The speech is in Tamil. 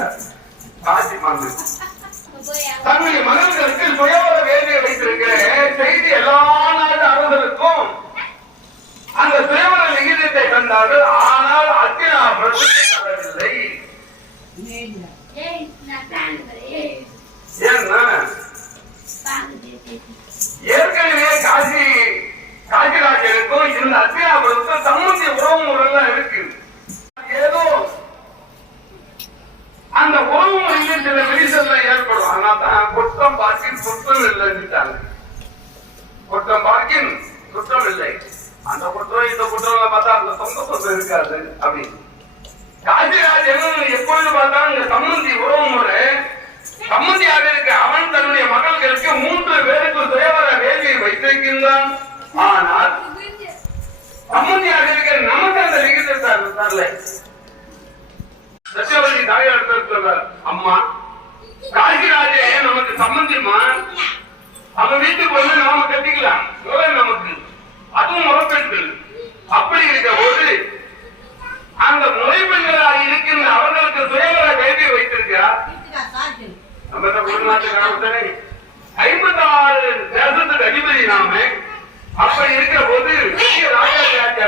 வைத்திருக்கிறார். காசி மாமன் தன்னுடைய மகன்களுக்கு சுயவர வேலையை வைத்திருக்கிற செய்தி எல்லா நாட்டு அரசருக்கும் அந்த சுயவர விகிதத்தை தந்தார்கள். ஆனால் அத்தினா தரவில்லை. ஏன்னா ஏற்கனவே காசிராஜனுக்கும் இந்த அத்தினாபுரத்துக்கும் சம்பந்தி உறவு முறைலாம் இருக்கு. ஏதோ அந்த உறவு முறையில் சில விரிசல் ஏற்படும். ஆனால் குற்றம் பார்க்கின் குற்றம் இல்லைன்னுட்டாங்க. குற்றம் பார்க்கின் குற்றம் இல்லை. அந்த குற்றம் இந்த குற்றம் பார்த்தா அந்த சொந்த குற்றம் இருக்காது அப்படின்னு காசிராஜன் எப்பொழுது பார்த்தாலும் இந்த சம்பந்தி உறவு முறை சம்பந்தியாக இருக்க அவன் தன்னுடைய மகள்களுக்கு 3 பேருக்கு சுயவர வேலையை வைத்திருக்கின்றான். ஆனால் சம்பந்தியாக இருக்கிற நமக்கு அந்த விகிதத்தை தரல. சத்தியவதி தாயார் சொல்றார், அம்மா காசிராஜே நமக்கு சம்பந்திமா, அவன் வீட்டுக்கு வந்து நாம கட்டிக்கலாம் நமக்கு, அதுவும் முறைப்பெண்கள். அப்படி இருக்க போது அந்த முறைப்பெண்களாக இருக்கின்ற அவர்களுக்கு சுயவர வேலையை வைத்திருக்கிறார். நம்ம 56 தேசத்துக்கு அதிபதி நாம. அப்படி இருக்கிற போது ராஜா